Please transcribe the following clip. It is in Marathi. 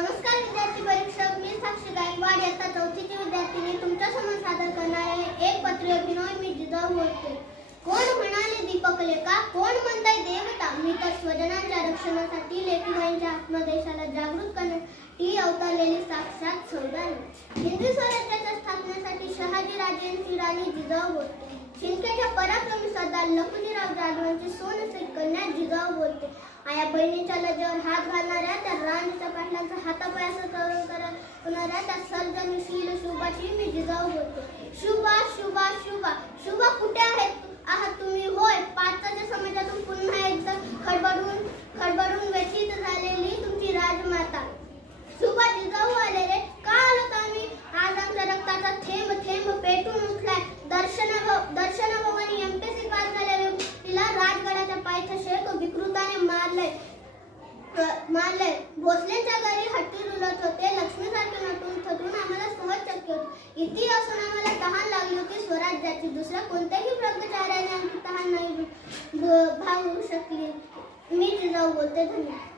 नमस्कार विद्यार्थी परीक्षक, मी साक्षी गायकवाड इयत्ता 4ची विद्यार्थिनी तुमच्या समोर सादर करणार आहे एक पत्र अभिनय. मी जिजाऊ बोलते. कोण म्हणाले दीपक लेखा, कोण म्हणताय देवता, मी तर स्वजनांच्या रक्षणासाठी लेकीबाईंच्या आत्मदेशाला जागृत करण्यासाठी अवतरलेली साक्षात सौदामिनी. हिंदवी स्वराज्याच्या स्थापनेसाठी शहाजी राजेंची राणी जिजाऊ बोलते. शिंदखेडच्या पराक्रमी सरदार लखुजीराव जाधवांची सोनसरी कन्या जिजाऊ बोलते. आया बहिणीच्या लजेवर हात घालणाऱ्या त्या राणीच्या पाटलांचा हातापायाचा करून करणाऱ्या त्या सर्जनशील शुभाची मी जिजाऊ बोलते. शुभा शुभा शुभा शुभा कुठे आहात तुम्ही? होय, पाचच्या समाजातून पुन्हा एकदा खडबडून व्यथित झालेली तुमची राजमाता शुभा जिजाऊ आलेले. का आलोत आम्ही? आज आमच्या रक्ताचा थेंब थेंब पेटून उठलाय. दर्शना भवानी एमपीएससी पास झालेल्या तिला राजगडाच्या पायथ्याशी विकृताने मारलंय. भोसलेच्या घरी हत्ती रुलत होते. लक्ष्मीसारखे नटून थटून आम्हाला सहज शक्य होते. इति असून आम्हाला तहान लागली होती स्वराज्याची. दुसऱ्या कोणत्याही ब्रह्मचार्याने आमची तहान नाही भागवू शकली. मी जिजाऊ बोलते. धन्यवाद.